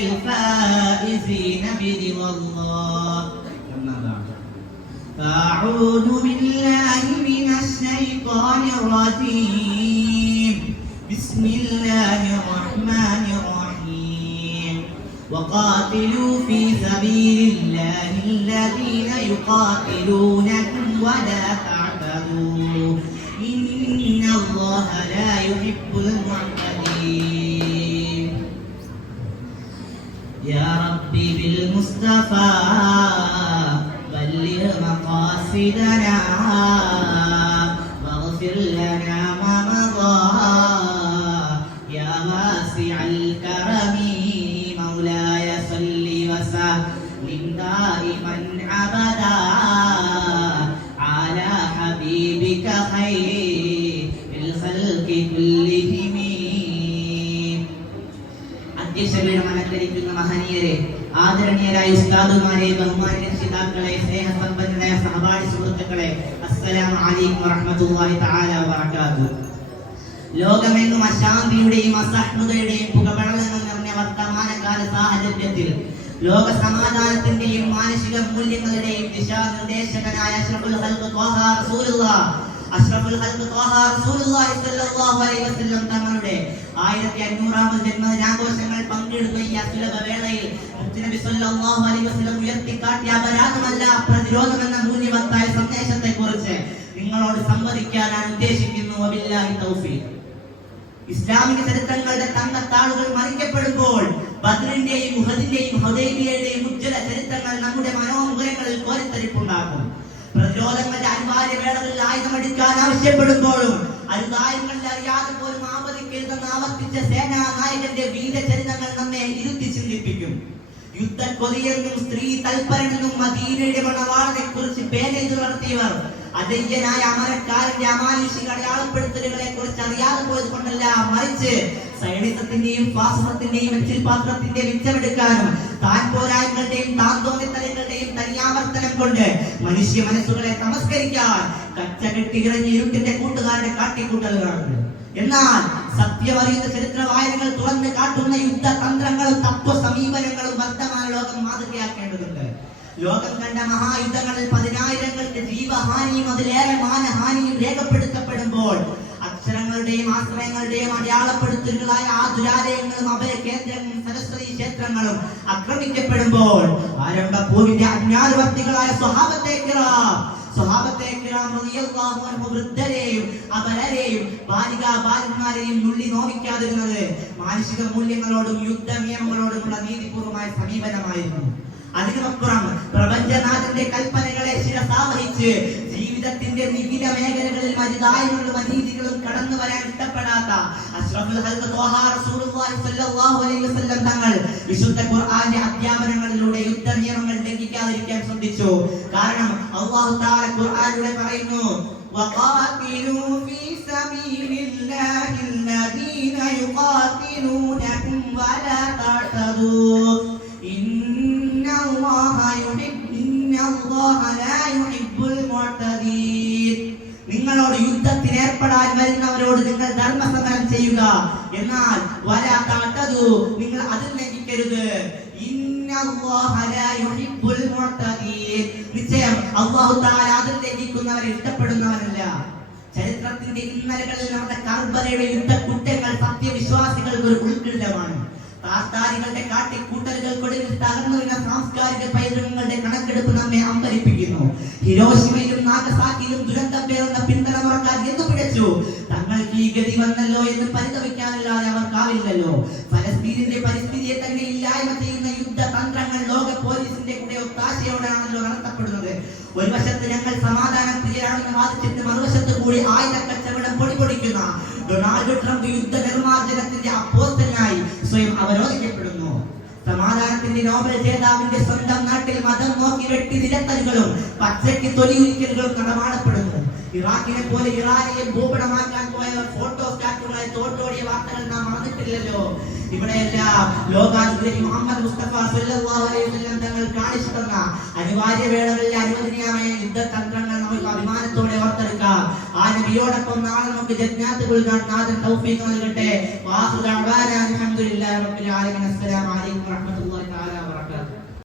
الفائزين برضا الله. أعوذ بالله من الشيطان الرجيم. بسم الله الرحمن الرحيم. وقاتلوا في سبيل الله الذين يقاتلونكم ولا تعتدوا إن الله لا يحب المعتدين. يا ربي بالمصطفى بلغ مقاصدنا واغفر لنا ما مضى يا واسع الكرم. مولاي صل وسلم دائما أبدا على حبيبك خير الخلق كلهم. അധ്യക്ഷതയുടെ മനക്കരിക്കുന്ന മഹനീയരെ, ആദരണീയരായ ഉസ്താദുമാരെ, ബഹുമാന്യ രക്ഷിതാക്കളെ, സ്നേഹസമ്പന്നരായ സഹപാഠി സുഹൃത്തുക്കളെ, അസ്സലാമു അലൈക്കും വറഹ്മത്തുള്ളാഹി തആല വബറകാതുഹു. ലോകമെങ്ങും അശാന്തിയുടെയും അസഹ്നതയുടെയും പുകപടലങ്ങൾ നിറഞ്ഞ വർത്തമാനകാല സാഹചര്യത്തിൽ ലോക സമാധാനത്തിന്റെയും മാനസിക മൂല്യങ്ങളുടെയും ദിശാനിർദ്ദേശകനായ അഷ്റഫുൽ ഖൽഖ് ത്വാഹ റസൂലുള്ളാഹി സ്വല്ലല്ലാഹു അലൈഹി വസല്ലം തങ്ങളുടെ 1500ാമത് ജന്മദിനാഘോഷങ്ങൾ പങ്കെടുക്കുന്ന ഈ അസുലഭ വേളയിൽ മുത്തുനബി സ്വല്ലല്ലാഹു അലൈഹി വസല്ലം ഉയർത്തിക്കാട്ടിയ അപരാധമല്ല പ്രതിരോധം എന്ന മൂല്യവത്തായ സന്ദേശത്തെ കുറിച്ച് നിങ്ങളോട് സംവദിക്കാനാണ് ഉദ്ദേശിക്കുന്നു. വബില്ലാഹി തൗഫീഖ്. ഇസ്ലാമിക ചരിത്രങ്ങളുടെ തങ്കത്താളുകൾ മറിക്കപ്പെടുമ്പോൾ ബദ്റിന്റെയും ഉഹദിന്റെയും ഹുദൈബിയയുടെയും ഉജ്ജ്വല ചരിത്രങ്ങൾ നമ്മുടെ മനോമുഖരങ്ങളിൽ കോരിത്തരിപ്പുണ്ടാക്കും. പ്രതിരോധങ്ങളുടെ അനിവാര്യ വേളകളിൽ ആയുധമെടുക്കാൻ ആവശ്യപ്പെടുമ്പോഴും അരുതായങ്ങളിൽ അറിയാതെ പോലും ആപതിക്കരുതെന്ന് ആവർത്തിച്ച സേനാ നായകന്റെ വീരചരിതങ്ങൾ നമ്മെ ഇരുത്തി ചിന്തിപ്പിക്കും. യുദ്ധക്കൊതിയെന്നും സ്ത്രീ തൽപരനെന്നും മദീനയുടെ മണവാളനെ കുറിച്ച് പേരെഴുതി നടത്തിയവർ അജയ്യനായ അമരക്കാരന്റെ അമാനുഷിക അടയാളപ്പെടുത്തലുകളെ കുറിച്ച് അറിയാതെ പോയത് കൊണ്ടല്ല, മറിച്ച് സൈനികത്തിന്റെയും ഫാസിസത്തിന്റെയും പാത്രത്തിന്റെ മിച്ചമെടുക്കാനും താൻ പോരായ്മകളുടെയും താന്തോന്നിത്തരങ്ങളുടെയും തനിയാവർത്തനം കൊണ്ട് മനുഷ്യ മനസ്സുകളെ തമസ്കരിക്കാൻ കച്ചകെട്ടി ഇറങ്ങി ഇരുട്ടിന്റെ കൂട്ടുകാരുടെ കാട്ടിക്കൂട്ടലുകളാണ്. എന്നാൽ സത്യമറിയുന്ന ചരിത്ര വായനകൾ തുറന്ന് കാട്ടുന്ന യുദ്ധതന്ത്രങ്ങളും തത്വ സമീപനങ്ങളും വർത്തമാന ലോകം മാതൃകയാക്കേണ്ടതുണ്ട്. ലോകം കണ്ട മഹായുദ്ധങ്ങളിൽ 10,000ങ്ങളുടെ ജീവഹാനിയും അതിലേറെ മാനഹാനിയും രേഖപ്പെടുത്തപ്പെടുമ്പോൾ അക്ഷരങ്ങളുടെയും ആശ്രയങ്ങളുടെയും അടയാളപ്പെടുത്തലുകളായ ആതുരാലയങ്ങളും അഭയ കേന്ദ്രങ്ങളും സരസ്വതി ക്ഷേത്രങ്ങളും ആക്രമിക്കപ്പെടുമ്പോൾ ആരംഭപ്പൂവിന്റെ അജ്ഞാനവർത്തികളായ സ്വഹാബത്തെ കിറാം റളിയല്ലാഹു അൻഹു വൃദ്ധരെയും അബലരെയും ബാലികാബാലന്മാരെയും നുള്ളി നോവിക്കാതിരുന്നത് മാനുഷിക മൂല്യങ്ങളോടും യുദ്ധ നിയമങ്ങളോടുമുള്ള നീതിപൂർവമായ സമീപനമായിരുന്നു. അതിനുമപ്പുറം പ്രപഞ്ചനാഥന്റെ കൽപ്പനകളെ ശിരസാവഹിച്ച് ജീവിതത്തിന്റെ വിവിധ മേഖലകളിൽ മരുതായങ്ങളും അനീതികളും കടന്നു വരാൻ ഇഷ്ടപ്പെടാത്ത അഷ്റഫുൽ ഖൽഖ് ത്വാഹ റസൂലുള്ളാഹി സ്വല്ലല്ലാഹു അലൈഹി വസല്ലം തങ്ങൾ വിശുദ്ധ ഖുർആന്റെ അധ്യാപനങ്ങളിലൂടെ യുദ്ധ നിയമങ്ങൾ ലംഘിക്കാതിരിക്കാൻ ശ്രദ്ധിച്ചു. കാരണം അല്ലാഹു തആല ഖുർആനിലൂടെ പറയുന്നു, വഖാതിലൂ ഫീ സബീലില്ലാഹി അല്ലദീന യുഖാതിലൂനകും വലാ തഅതദൂ നിങ്ങളോട് യുദ്ധത്തിന് ഏർപ്പെടാൻ വരുന്നവരോട് നിങ്ങൾ ധർമ്മസമരം ചെയ്യുക, എന്നാൽ നിങ്ങൾ അതിൽ ലംഘിക്കരുത്. നിശ്ചയം അല്ലാഹു തആല അതിൽ ലംഘിക്കുന്നവരെ ഇഷ്ടപ്പെടുന്നവനല്ല. ചരിത്രത്തിന്റെ ഇന്നലകളിൽ നടന്ന കർബലയുടെ യുദ്ധക്കുറ്റങ്ങൾ സത്യവിശ്വാസികൾക്ക് ഒരു ഉൾക്കിടമാണ്. താത്താരികളുടെ കാട്ടിക്കൂട്ടലുകൾക്കൊടുവിൽ തകർന്നുവരുന്ന സാംസ്കാരിക പൈതൃകങ്ങളുടെ കണക്കെടുപ്പ് നമ്മെ അമ്പരിപ്പിക്കുന്നു. ഹിരോഷിമയിലും നാഗസാക്കിയിലും ദുരന്തം പേറുന്ന പിന്തലമുറക്കാർ എന്തു പിഴച്ചു? തങ്ങൾക്ക് ഈ ഗതി വന്നല്ലോ എന്ന് പരിതപിക്കാനല്ലാതെ അവർക്കാവില്ലല്ലോ. ഫലസ്തീനിന്റെ പരിസ്ഥിതിയെ തന്നെ ഇല്ലായ്മ ചെയ്യുന്ന യുദ്ധതന്ത്രങ്ങൾ ലോക പോലീസിന്റെ കൂടെ ഒത്താശയോടാണല്ലോ നടത്തപ്പെടുന്നത്. ഒരു വശത്ത് ഞങ്ങൾ സമാധാന പ്രിയരാണെന്ന് വാദിച്ചിട്ട് മറുവശത്ത് കൂടി ആയുധ കച്ചവടം പൊടിപൊടിക്കുന്ന ഡൊണാൾഡ് ട്രംപ് യുദ്ധ നിർമ്മാർജ്ജനത്തിന്റെ അപ്പോസ്തലനായി സ്വയം അവരോധിക്കപ്പെടുന്നു. സമാധാനത്തിന്റെ നോബൽ ജേതാവിന്റെ സ്വന്തം നാട്ടിൽ മതം നോക്കി വെട്ടി നിരത്തലുകളും പച്ചയ്ക്ക് തൊലിയുരിക്കലുകളും നടമാടപ്പെടുന്നു. ഇറാഖിനെ പോലെ ഇറാനെയും ഭൂപടമാക്കാൻ പോയവർ ഫോട്ടോ സ്റ്റാറ്റുകളായി തോട്ടോടിയ വാർത്തകൾ നാം മറന്നിട്ടില്ലല്ലോ. ഇവിടെയെല്ലാം ലോകാധിപതി മുഹമ്മദ് മുസ്തഫ സല്ലല്ലാഹു അലൈഹി വസല്ലം തങ്ങൾ കാണിച്ചു തന്ന അനിവാര്യ വേളകളിൽ അനുവദനീയമായ യുദ്ധതന്ത്രങ്ങൾ നമുക്ക് അഭിമാനത്തോടെ ഓർത്തെടുക്കാം. ആ നബിയോടൊപ്പം നാളെ നമുക്ക് ജന്നാത്ത് കൊള്ളുവാൻ നാഥൻ തൗഫീഖ് നൽകട്ടെ. വാഖിറു ദഅവാനാ അൽഹംദുലില്ലാഹി റബ്ബിൽ ആലമീൻ. അസ്സലാമു അലൈക്കും വറഹ്മത്തുള്ളാഹി